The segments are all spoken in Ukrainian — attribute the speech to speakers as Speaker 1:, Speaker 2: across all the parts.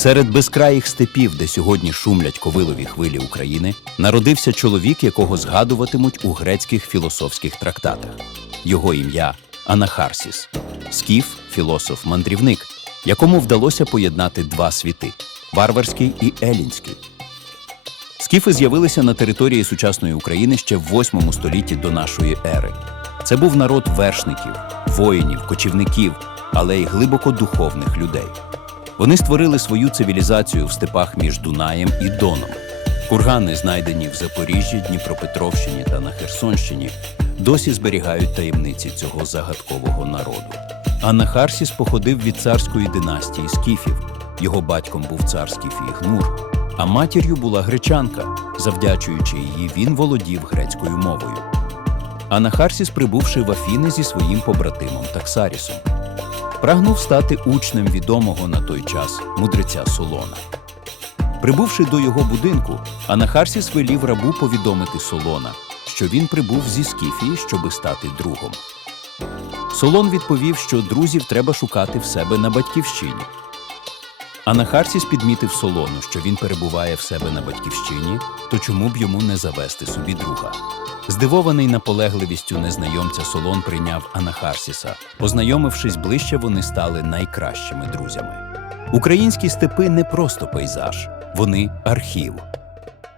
Speaker 1: Серед безкраїх степів, де сьогодні шумлять ковилові хвилі України, народився чоловік, якого згадуватимуть у грецьких філософських трактатах. Його ім'я Анахарсіс, скіф, філософ-мандрівник, якому вдалося поєднати два світи варварський і елінський. Скіфи з'явилися на території сучасної України ще в 8 столітті до нашої ери. Це був народ вершників, воїнів, кочівників, але й глибоко духовних людей. Вони створили свою цивілізацію в степах між Дунаєм і Доном. Кургани, знайдені в Запоріжжі, Дніпропетровщині та на Херсонщині, досі зберігають таємниці цього загадкового народу. Анахарсіс походив від царської династії скіфів. Його батьком був цар Скіфії Гнур, а матір'ю була гречанка. Завдячуючи її, він володів грецькою мовою. Анахарсіс, прибувши в Афіни зі своїм побратимом Таксарісом, прагнув стати учнем відомого на той час мудреця Солона. Прибувши до його будинку, Анахарсіс велів рабу повідомити Солона, що він прибув зі Скіфії, щоби стати другом. Солон відповів, що друзів треба шукати в себе на батьківщині. Анахарсіс підмітив Солону, що він перебуває в себе на батьківщині, то чому б йому не завести собі друга? Здивований наполегливістю незнайомця Солон прийняв Анахарсіса. Познайомившись ближче, вони стали найкращими друзями. Українські степи не просто пейзаж, вони архів.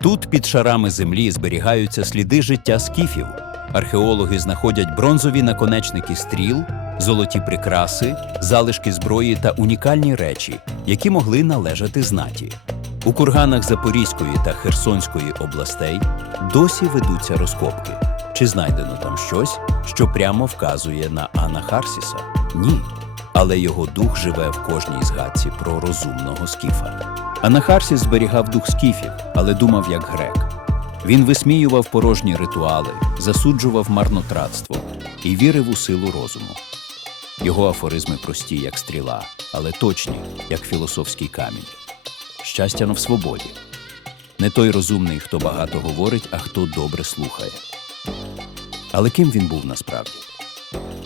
Speaker 1: Тут під шарами землі зберігаються сліди життя скіфів. Археологи знаходять бронзові наконечники стріл, золоті прикраси, залишки зброї та унікальні речі, які могли належати знаті. У курганах Запорізької та Херсонської областей досі ведуться розкопки. Чи знайдено там щось, що прямо вказує на Анахарсіса? Ні. Але його дух живе в кожній згадці про розумного скіфа. Анахарсіс зберігав дух скіфів, але думав як грек. Він висміював порожні ритуали, засуджував марнотратство і вірив у силу розуму. Його афоризми прості, як стріла, але точні, як філософський камінь. Щастя на в свободі. Не той розумний, хто багато говорить, а хто добре слухає. Але ким він був насправді?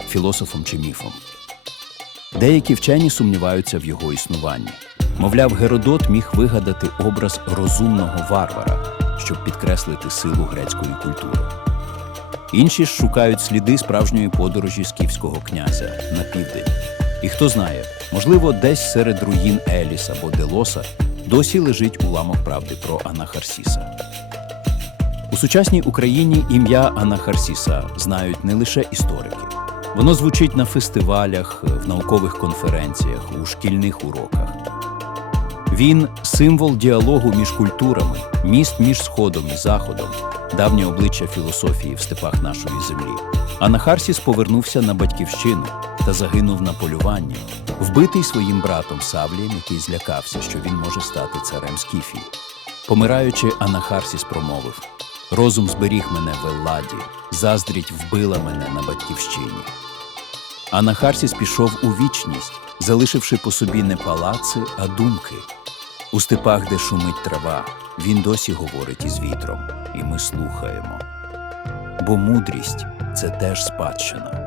Speaker 1: Філософом чи міфом? Деякі вчені сумніваються в його існуванні. Мовляв, Геродот міг вигадати образ розумного варвара, щоб підкреслити силу грецької культури. Інші ж шукають сліди справжньої подорожі скіфського князя на південь. І хто знає, можливо, десь серед руїн Еліс або Делоса досі лежить уламок правди про Анахарсіса. У сучасній Україні ім'я Анахарсіса знають не лише історики. Воно звучить на фестивалях, в наукових конференціях, у шкільних уроках. Він символ діалогу між культурами, міст між Сходом і Заходом, давнє обличчя філософії в степах нашої землі. Анахарсіс повернувся на батьківщину та загинув на полюванні, вбитий своїм братом Савлієм, який злякався, що він може стати царем Скіфії. Помираючи, Анахарсіс промовив: Розум зберіг мене в Елладі, заздріть вбила мене на батьківщині. Анахарсіс пішов у вічність, залишивши по собі не палаци, а думки. У степах, де шумить трава, він досі говорить із вітром, і ми слухаємо. Бо мудрість це теж спадщина.